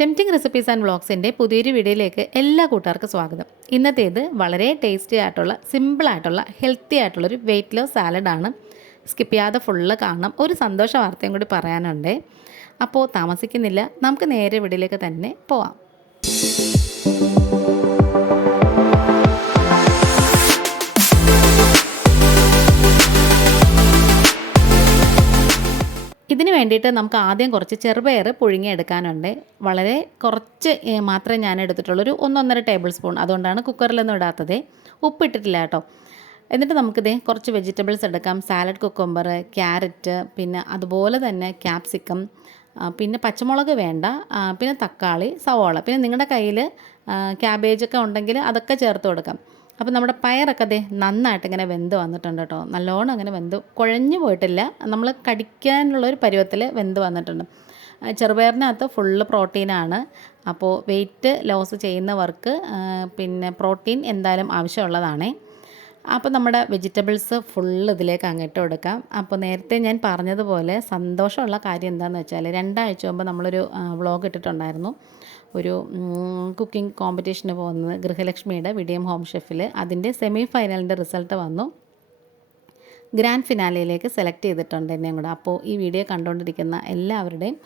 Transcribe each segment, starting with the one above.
Tempting recipes and വ്ളോഗ്സിൻ്റെ പുതിയൊരു വീഡിയോയിലേക്ക് എല്ലാ കൂട്ടുകാർക്കും സ്വാഗതം. ഇന്നത്തേത് വളരെ ടേസ്റ്റി ആയിട്ടുള്ള സിമ്പിളായിട്ടുള്ള ഹെൽത്തി ആയിട്ടുള്ളൊരു വെയിറ്റ് ലോസ് സാലഡാണ്. സ്കിപ്പ് ചെയ്യാതെ ഫുള്ള് കാണണം. ഒരു സന്തോഷ വാർത്തയും കൂടി പറയാനുണ്ട്. അപ്പോൾ താമസിക്കുന്നില്ല, നമുക്ക് നേരെ വീഡിയോയിലേക്ക് തന്നെ പോവാം. ഇതിന് വേണ്ടിയിട്ട് നമുക്ക് ആദ്യം കുറച്ച് ചെറുപയർ പുഴുങ്ങിയെടുക്കാനുണ്ട്. വളരെ കുറച്ച് മാത്രമേ ഞാൻ എടുത്തിട്ടുള്ളൂ, ഒരു 1-1.5 ടേബിൾ സ്പൂൺ. അതുകൊണ്ടാണ് കുക്കറിലൊന്നും ഇടാത്തത്. ഉപ്പിട്ടിട്ടില്ല കേട്ടോ. എന്നിട്ട് നമുക്കിത് കുറച്ച് വെജിറ്റബിൾസ് എടുക്കാം. സാലഡ് കുക്കുംബർ, ക്യാരറ്റ്, പിന്നെ അതുപോലെ തന്നെ ക്യാപ്സിക്കം, പിന്നെ പച്ചമുളക് വേണ്ട, പിന്നെ തക്കാളി, സവോള, പിന്നെ നിങ്ങളുടെ കയ്യിൽ ക്യാബേജൊക്കെ ഉണ്ടെങ്കിൽ അതൊക്കെ ചേർത്ത് കൊടുക്കാം. അപ്പോൾ നമ്മുടെ പയറൊക്കെ നന്നായിട്ട് ഇങ്ങനെ വെന്ത് വന്നിട്ടുണ്ട് കേട്ടോ. നല്ലോണം അങ്ങനെ വെന്ത് കുഴഞ്ഞു പോയിട്ടില്ല, നമ്മൾ കടിക്കാനുള്ളൊരു പരുവത്തിൽ വെന്ത് വന്നിട്ടുണ്ട്. ചെറുപയറിനകത്ത് ഫുള്ള് പ്രോട്ടീനാണ്. അപ്പോൾ വെയിറ്റ് ലോസ് ചെയ്യുന്നവർക്ക് പിന്നെ പ്രോട്ടീൻ എന്തായാലും ആവശ്യമുള്ളതാണേ. അപ്പോൾ നമ്മുടെ വെജിറ്റബിൾസ് ഫുള്ള് ഇതിലേക്ക് അങ്ങിട്ട് കൊടുക്കാം. അപ്പോൾ നേരത്തെ ഞാൻ പറഞ്ഞതുപോലെ സന്തോഷമുള്ള കാര്യം എന്താണെന്ന് വെച്ചാൽ 2 ആഴ്ച മുമ്പ് നമ്മളൊരു വ്ളോഗ് ഇട്ടിട്ടുണ്ടായിരുന്നു. ഒരു കുക്കിംഗ് കോമ്പറ്റീഷന് പോകുന്നത് ഗൃഹലക്ഷ്മിയുടെ വിഡിയം ഹോം ഷെഫിൽ. അതിൻ്റെ സെമി ഫൈനലിൻ്റെ റിസൾട്ട് വന്നു. ഗ്രാൻഡ് ഫിനാലയിലേക്ക് സെലക്ട് ചെയ്തിട്ടുണ്ട് എന്നെയും കൂടെ. അപ്പോൾ ഈ വീഡിയോ കണ്ടുകൊണ്ടിരിക്കുന്ന എല്ലാവരുടെയും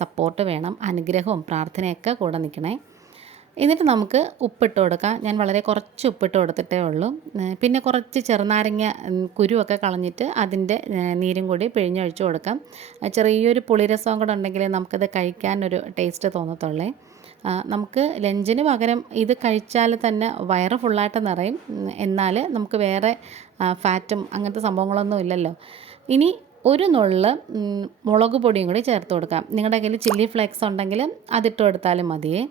സപ്പോർട്ട് വേണം, അനുഗ്രഹവും പ്രാർത്ഥനയൊക്കെ കൂടെ നിൽക്കണേ. എന്നിട്ട് നമുക്ക് ഉപ്പിട്ട് കൊടുക്കാം. ഞാൻ വളരെ കുറച്ച് ഉപ്പിട്ട് കൊടുത്തിട്ടേ ഉള്ളൂ. പിന്നെ കുറച്ച് ചെറുനാരങ്ങ കുരുവൊക്കെ കളഞ്ഞിട്ട് അതിൻ്റെ നീരും കൂടി പിഴിഞ്ഞൊഴിച്ച് കൊടുക്കാം. ചെറിയൊരു പുളിരസവും കൂടെ ഉണ്ടെങ്കിൽ നമുക്കത് കഴിക്കാനൊരു ടേസ്റ്റ് തോന്നത്തുള്ളേ. നമുക്ക് ലഞ്ചിന് പകരം ഇത് കഴിച്ചാൽ തന്നെ വയറ് ഫുള്ളായിട്ട് നിറയും. എന്നാൽ നമുക്ക് വേറെ ഫാറ്റും അങ്ങനത്തെ സംഭവങ്ങളൊന്നും ഇല്ലല്ലോ. ഇനി ഒരു നുള്ള് മുളക് പൊടിയും കൂടി ചേർത്ത് കൊടുക്കാം. നിങ്ങളുടെ കയ്യിൽ ചില്ലി ഫ്ലേക്സ് ഉണ്ടെങ്കിൽ അതിട്ട് കൊടുത്താലും മതിയേ.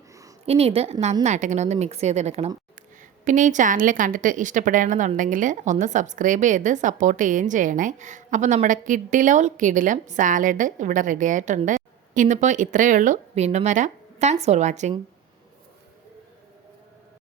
ഇനി ഇത് നന്നായിട്ട് ഇങ്ങനെ ഒന്ന് മിക്സ് ചെയ്തെടുക്കണം. പിന്നെ ഈ ചാനൽ കണ്ടിട്ട് ഇഷ്ടപ്പെടണമെന്നുണ്ടെങ്കിൽ ഒന്ന് സബ്സ്ക്രൈബ് ചെയ്ത് സപ്പോർട്ട് ചെയ്യുകയും ചെയ്യണേ. അപ്പോൾ നമ്മുടെ കിഡിലം സാലഡ് ഇവിടെ റെഡി ആയിട്ടുണ്ട്. ഇന്നിപ്പോൾ ഇത്രയേ ഉള്ളൂ. വീണ്ടും വരാം. Thanks for watching.